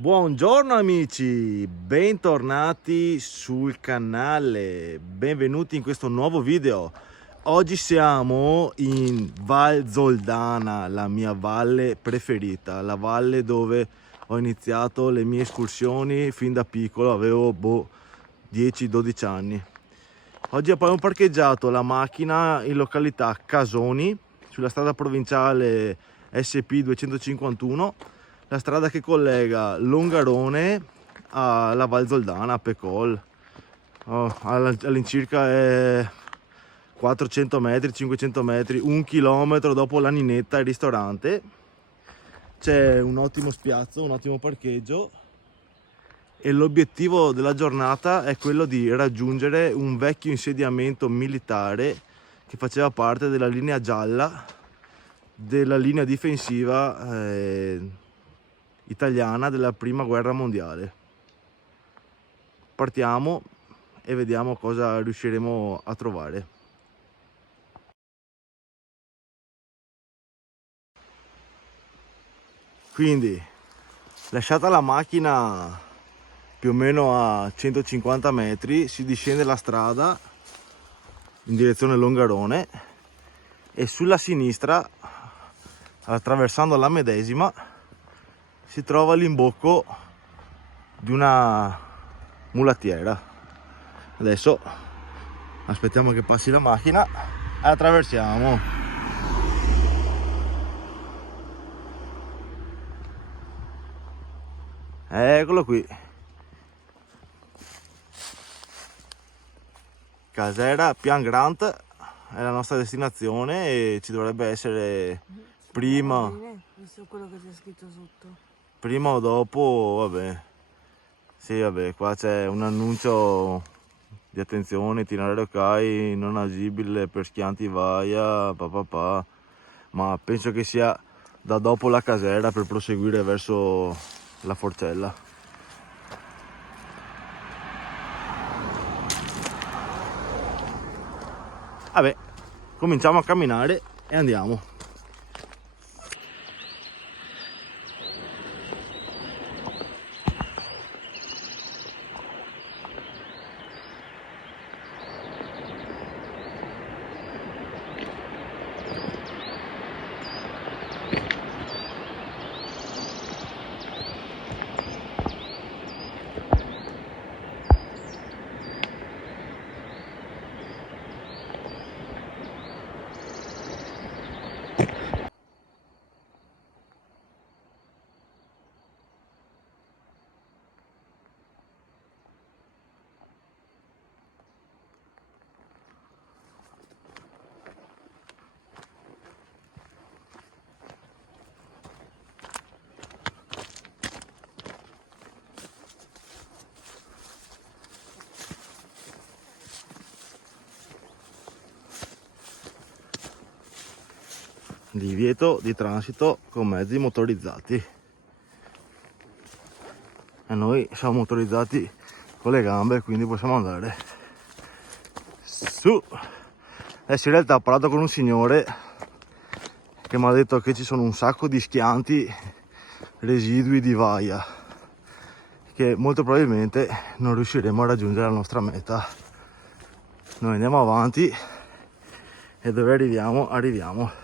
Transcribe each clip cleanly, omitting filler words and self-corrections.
Buongiorno amici, bentornati sul canale, benvenuti in questo nuovo video. Oggi siamo in Val Zoldana, la mia valle preferita, la valle dove ho iniziato le mie escursioni fin da piccolo, avevo 10-12 anni. Oggi abbiamo parcheggiato la macchina in località Casoni, sulla strada provinciale SP 251, la strada che collega Longarone alla Val Zoldana, a Pecol. All'incirca è 400 metri, 500 metri, 1 chilometro dopo l'Aninetta, il ristorante. C'è un ottimo spiazzo, un ottimo parcheggio e l'obiettivo della giornata è quello di raggiungere un vecchio insediamento militare che faceva parte della linea gialla, della linea difensiva italiana della prima guerra mondiale. Partiamo e vediamo cosa riusciremo a trovare. Quindi, lasciata la macchina più o meno a 150 metri, si discende la strada in direzione Longarone e sulla sinistra, attraversando la medesima, si trova l'imbocco di una mulattiera. Adesso aspettiamo che passi la macchina e attraversiamo. Eccolo qui, Casera Pian Grant è la nostra destinazione e ci dovrebbe essere prima, visto quello che c'è scritto sotto. Prima o dopo, vabbè. Sì, vabbè, qua c'è un annuncio di attenzione, itinerario CAI non agibile per schianti vaia, papà, ma penso che sia da dopo la casera per proseguire verso la Forcella. Vabbè, cominciamo a camminare e andiamo. Divieto di transito con mezzi motorizzati e noi siamo motorizzati con le gambe, quindi possiamo andare su. Adesso in realtà ho parlato con un signore che mi ha detto che ci sono un sacco di schianti residui di vaia che molto probabilmente non riusciremo a raggiungere la nostra meta. Noi andiamo avanti e dove arriviamo.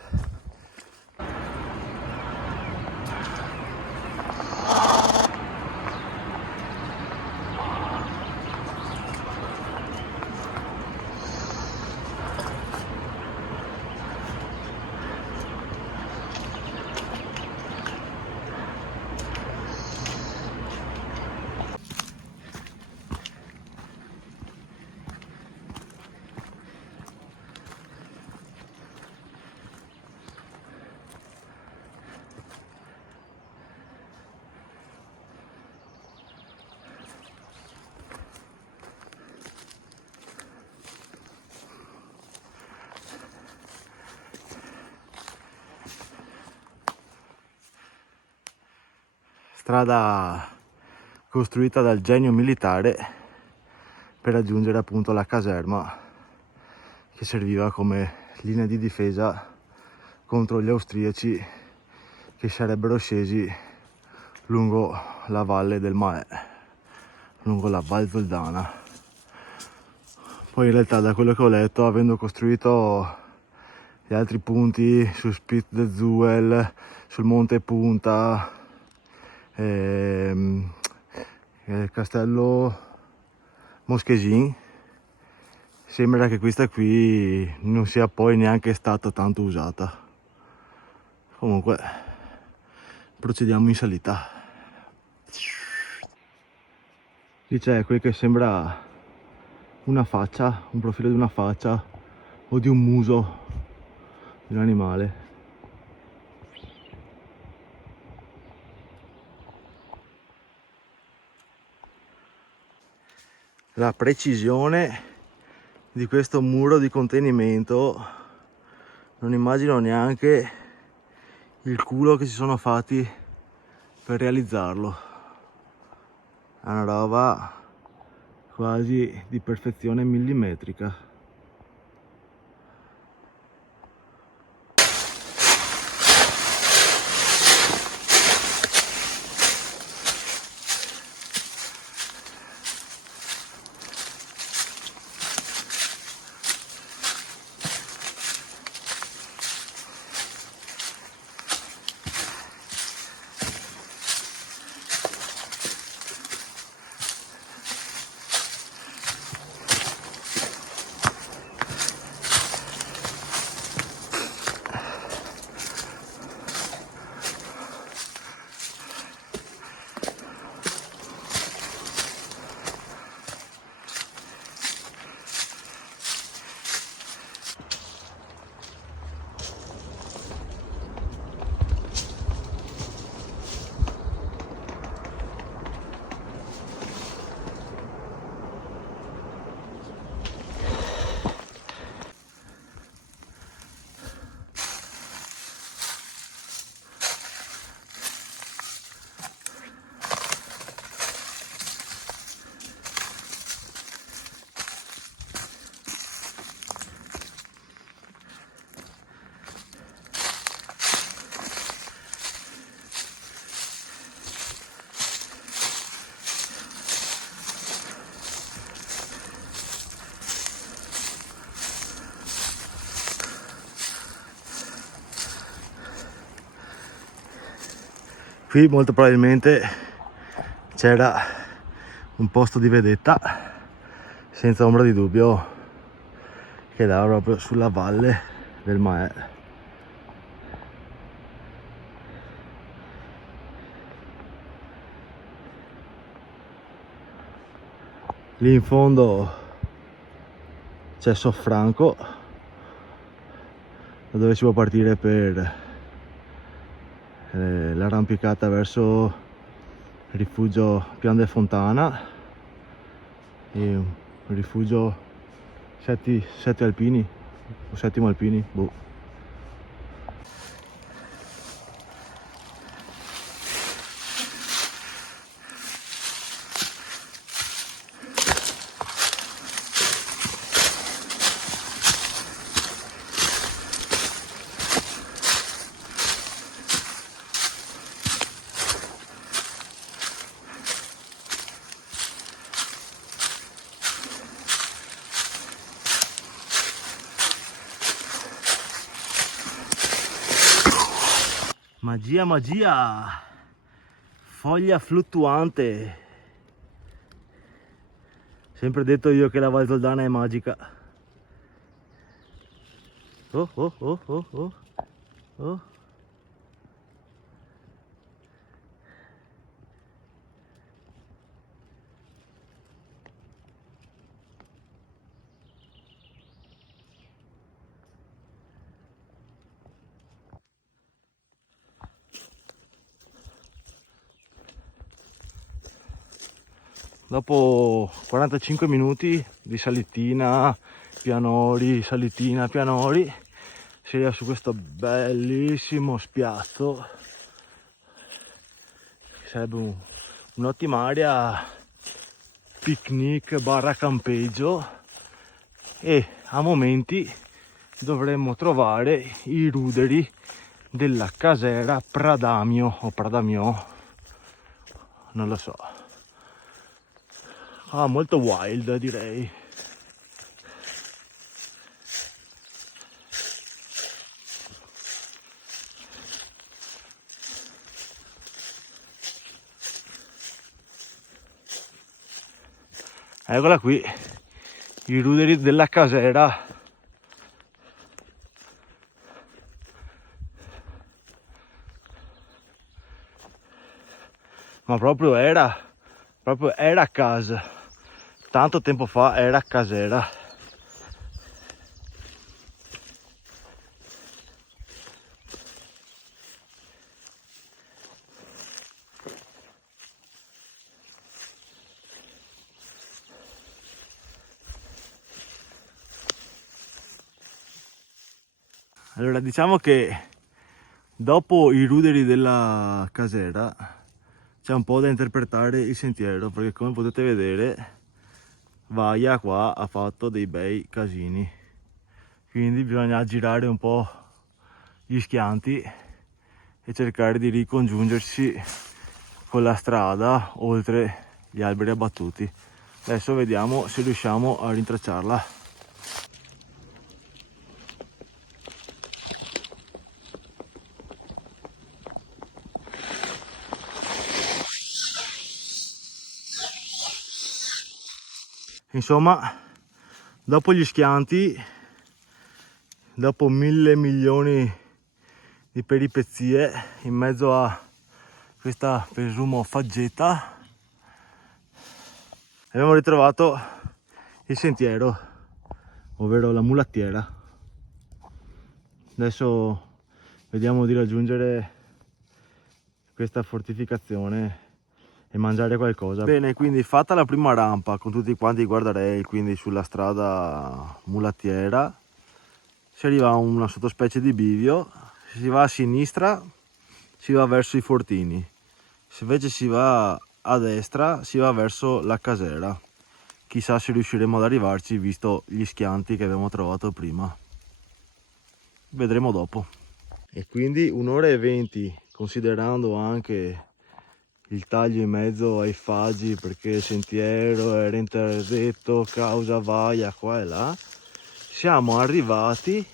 Strada costruita dal genio militare per raggiungere appunto la caserma che serviva come linea di difesa contro gli austriaci che sarebbero scesi lungo la valle del Maè, lungo la Val Zoldana. Poi in realtà, da quello che ho letto, avendo costruito gli altri punti su Spitz-de-Zuel, sul Monte Punta, il castello Moschesin, sembra che questa qui non sia poi neanche stata tanto usata. Comunque procediamo in salita. Lì c'è quel che sembra una faccia, un profilo di una faccia o di un muso di un animale. La precisione di questo muro di contenimento, non immagino neanche il culo che si sono fatti per realizzarlo. È una roba quasi di perfezione millimetrica. Qui molto probabilmente c'era un posto di vedetta, senza ombra di dubbio, che dava proprio sulla valle del Maè. Lì in fondo c'è Soffranco, da dove si può partire per l'arrampicata verso il rifugio Pian de Fontana e un rifugio sette alpini o settimo alpini, boh. Magia, magia! Foglia fluttuante! Sempre detto io che la Val Zoldana è magica. Oh, oh, oh, oh, oh, oh. Dopo 45 minuti di salitina, pianori, salitina, pianori, si arriva su questo bellissimo spiazzo, che sarebbe un'ottima area picnic barra campeggio, e a momenti dovremmo trovare i ruderi della casera Pradamio o Pradamio, non lo so. Molto wild, direi. Eccola qui, i ruderi della casera. Ma proprio era casa. Tanto tempo fa era casera. Allora, diciamo che dopo i ruderi della casera c'è un po' da interpretare il sentiero, perché come potete vedere Vaia qua ha fatto dei bei casini, quindi bisogna girare un po' gli schianti e cercare di ricongiungersi con la strada oltre gli alberi abbattuti. Adesso vediamo se riusciamo a rintracciarla. Insomma, dopo gli schianti, dopo 1000 milioni di peripezie in mezzo a questa presumo faggeta, abbiamo ritrovato il sentiero, ovvero la mulattiera. Adesso vediamo di raggiungere questa fortificazione e mangiare qualcosa. Bene, quindi fatta la prima rampa con tutti quanti i guardrail, quindi sulla strada mulattiera, si arriva a una sottospecie di bivio. Se si va a sinistra si va verso i fortini, se invece si va a destra si va verso la casera. Chissà se riusciremo ad arrivarci visto gli schianti che abbiamo trovato prima, vedremo dopo. E quindi 1 ora e 20, considerando anche il taglio in mezzo ai faggi perché il sentiero era interdetto causa vaia qua e là, siamo arrivati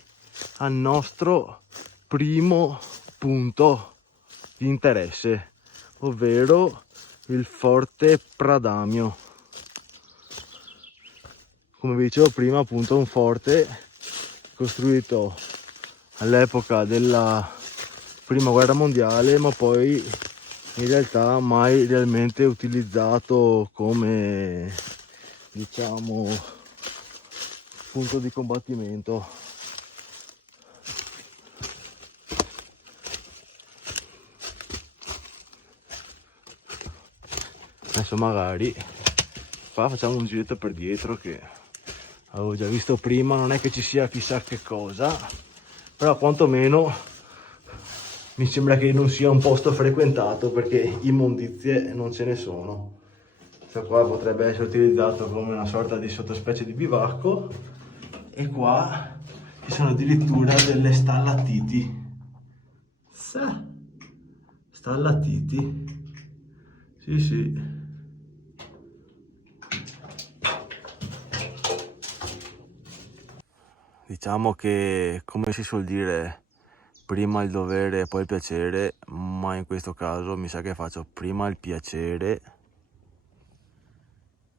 al nostro primo punto di interesse, ovvero il Forte Pradamio. Come vi dicevo prima, appunto un forte costruito all'epoca della prima guerra mondiale, ma poi in realtà mai realmente utilizzato come, diciamo, punto di combattimento. Adesso magari qua facciamo un giretto per dietro che avevo già visto prima, non è che ci sia chissà che cosa, però quantomeno mi sembra che non sia un posto frequentato perché immondizie non ce ne sono. Questo qua potrebbe essere utilizzato come una sorta di sottospecie di bivacco, e qua ci sono addirittura delle stallattiti. Stallattiti, sì sì. Diciamo che, come si suol dire, prima il dovere e poi il piacere, ma in questo caso mi sa che faccio prima il piacere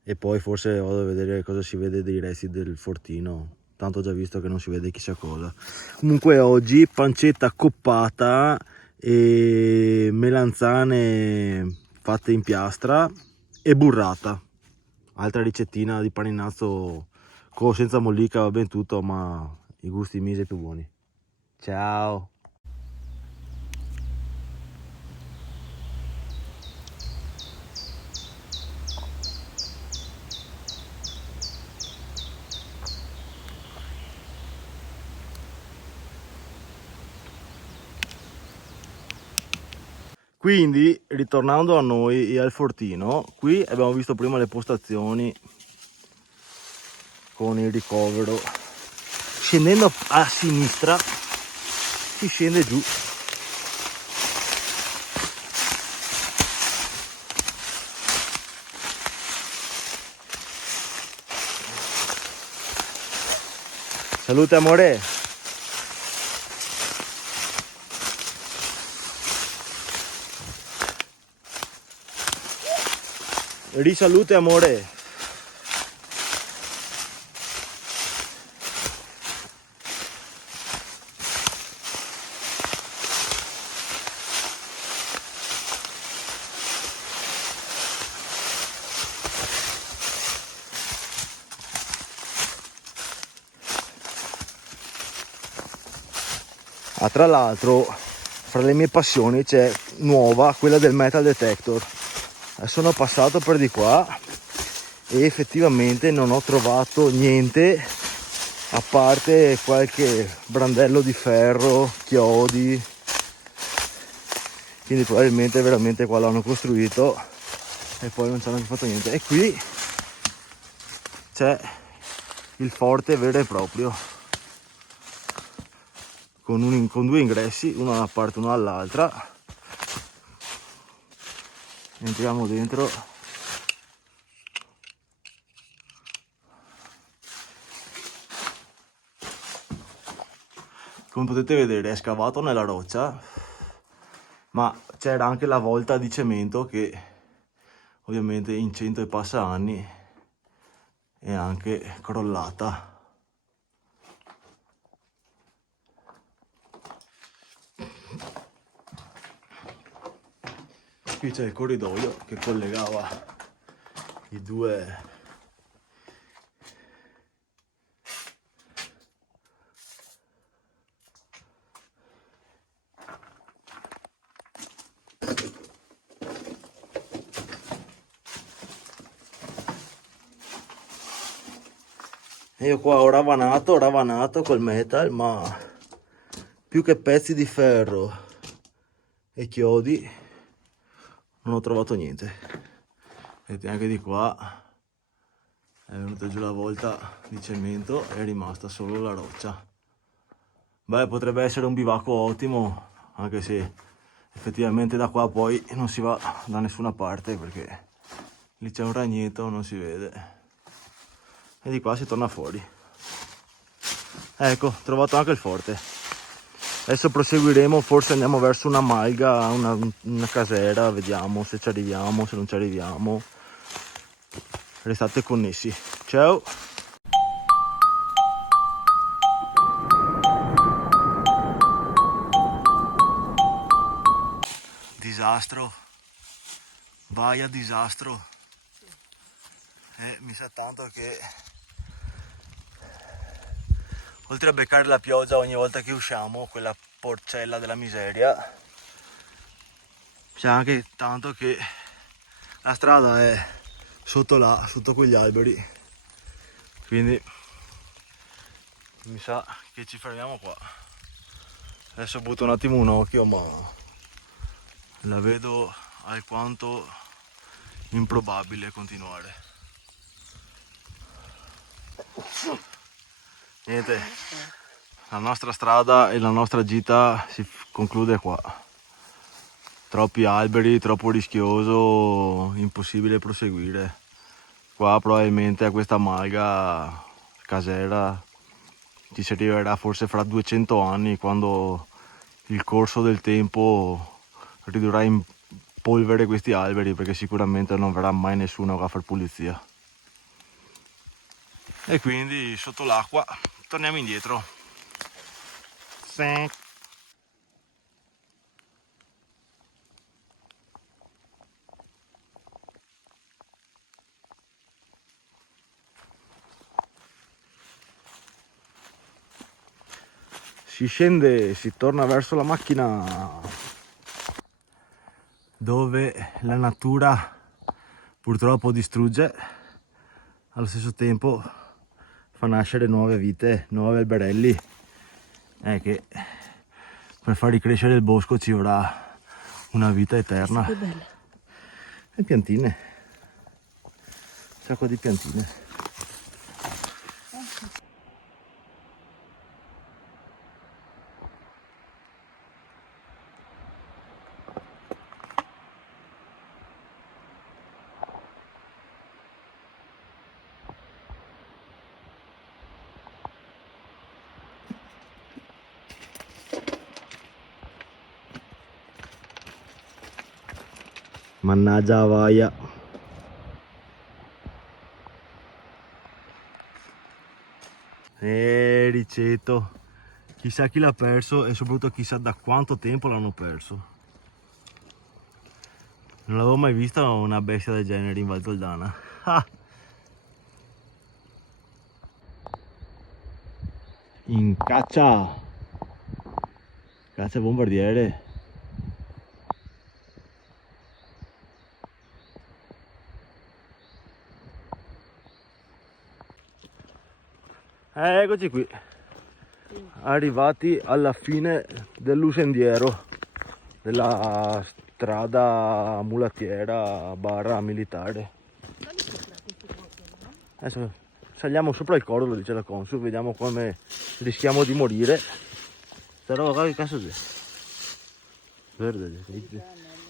e poi forse vado a vedere cosa si vede dei resti del fortino, tanto ho già visto che non si vede chissà cosa. Comunque oggi pancetta coppata e melanzane fatte in piastra e burrata, altra ricettina di paninazzo con o senza mollica, va ben tutto, ma i gusti mise più buoni. Ciao! Quindi, ritornando a noi e al fortino, qui abbiamo visto prima le postazioni con il ricovero. Scendendo a sinistra si scende giù. Salute amore. Risalute amore. Ah, tra l'altro, fra le mie passioni c'è nuova quella del metal detector. Sono passato per di qua e effettivamente non ho trovato niente a parte qualche brandello di ferro, chiodi, quindi probabilmente veramente qua l'hanno costruito e poi non ci hanno più fatto niente. E qui c'è il forte vero e proprio, con due ingressi, uno da una parte e uno dall'altra. Entriamo dentro. Come potete vedere è scavato nella roccia, ma c'era anche la volta di cemento che ovviamente in 100 e passa anni è anche crollata. Qui c'è il corridoio che collegava i due. E io qua ho ravanato col metal, ma più che pezzi di ferro e chiodi non ho trovato niente. Vedete anche di qua è venuta giù la volta di cemento e è rimasta solo la roccia. Beh, potrebbe essere un bivacco ottimo, anche se effettivamente da qua poi non si va da nessuna parte perché lì c'è un ragneto, non si vede. E di qua si torna fuori. Ecco, ho trovato anche il forte. Adesso proseguiremo, forse andiamo verso una malga, una casera, vediamo se ci arriviamo, se non ci arriviamo. Restate connessi. Ciao! Disastro. Vai a disastro. Mi sa tanto che oltre a beccare la pioggia ogni volta che usciamo, quella porcella della miseria, c'è anche tanto che la strada è sotto là, sotto quegli alberi, quindi mi sa che ci fermiamo qua. Adesso butto un attimo un occhio, ma la vedo alquanto improbabile continuare. Niente, la nostra strada e la nostra gita si conclude qua. Troppi alberi, troppo rischioso, impossibile proseguire. Qua probabilmente a questa malga casera ci si arriverà forse fra 200 anni, quando il corso del tempo ridurrà in polvere questi alberi, perché sicuramente non verrà mai nessuno a far pulizia. E quindi sotto l'acqua torniamo indietro. Sì. Si scende, si torna verso la macchina, dove la natura purtroppo distrugge, allo stesso tempo fa nascere nuove vite, nuovi alberelli, che per far ricrescere il bosco ci vorrà una vita eterna. Che belle. E piantine, un sacco di piantine. Mannaggia la vaia. Riceto. Chissà chi l'ha perso e soprattutto chissà da quanto tempo l'hanno perso. Non l'avevo mai vista una bestia del genere in Val Zoldana. Ah! In caccia! Caccia bombardiere! Eccoci qui, arrivati alla fine dell'usendiero della strada mulattiera barra militare. Adesso saliamo sopra il cordolo, dice la Consul, vediamo come rischiamo di morire. Sta roba qua che cazzo c'è? Verde,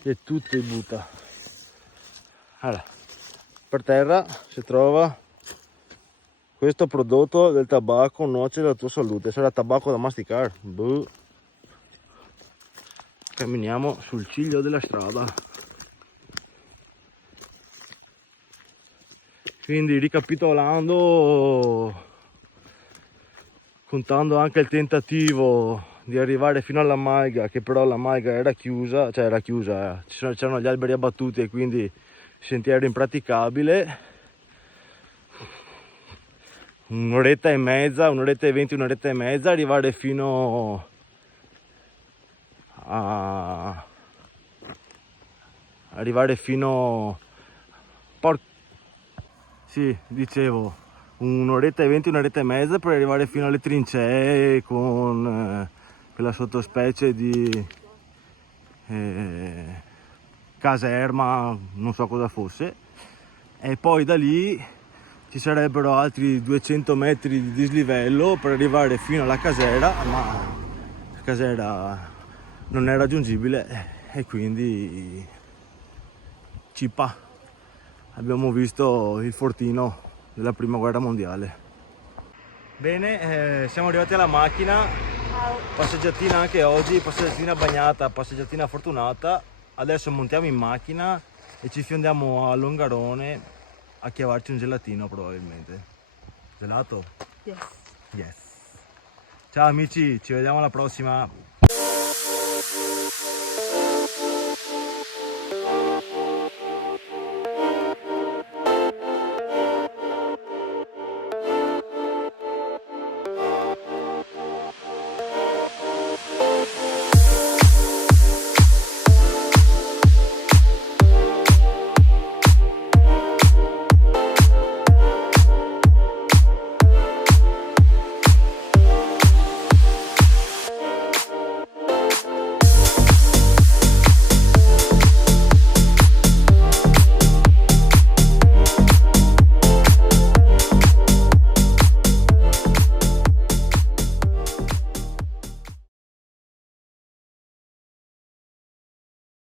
è tutto in butta. Allora, per terra si trova questo prodotto del tabacco nuoce alla tua salute, sarà tabacco da masticare. Boh. Camminiamo sul ciglio della strada. Quindi ricapitolando, contando anche il tentativo di arrivare fino alla Maiga, che però la Maiga era chiusa, c'erano gli alberi abbattuti e quindi il sentiero impraticabile. Un'oretta e mezza, un'oretta e 20, un'oretta e mezza, arrivare fino a sì, dicevo un'oretta e 20, un'oretta e mezza per arrivare fino alle trincee con quella sottospecie di caserma, non so cosa fosse, e poi da lì ci sarebbero altri 200 metri di dislivello per arrivare fino alla casera, ma la casera non è raggiungibile e quindi cipa. Abbiamo visto il fortino della prima guerra mondiale. Bene, siamo arrivati alla macchina, passeggiatina anche oggi, passeggiatina bagnata, passeggiatina fortunata. Adesso montiamo in macchina e ci fiondiamo a Longarone a chiavarci un gelatino probabilmente. Gelato? Yes. Yes. Ciao amici, ci vediamo alla prossima.